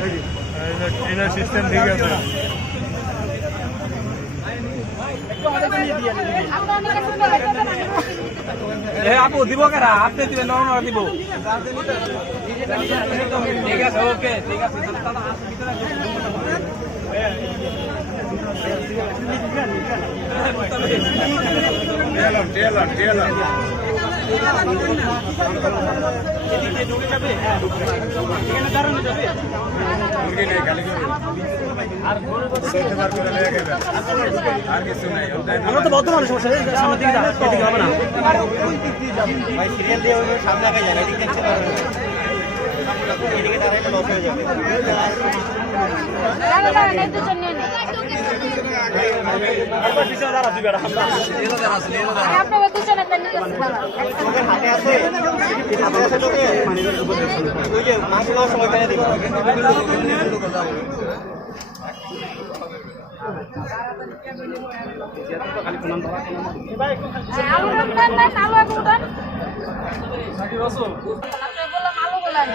ট্রেনের সিস্টেম ঠিক আছে। এ আপু দিব কেরা আপনি দিবেন না ওনারা দিব। ঠিক আছে ওকে ঠিক আছে টেলার টেলার টেলার পারবে না কিছু নাই আমরা তো বদ্ধ মানুষ সমস্যা সামনের দিকে এদিকে হবে না। ভাই সিরিয়াল দিয়ে সামনে এদিকে দেখতে পারবে এদিকে দাঁড়াইলে লস হয়ে যাবে হাতে আছে। আলু বললাম আলু বললাম।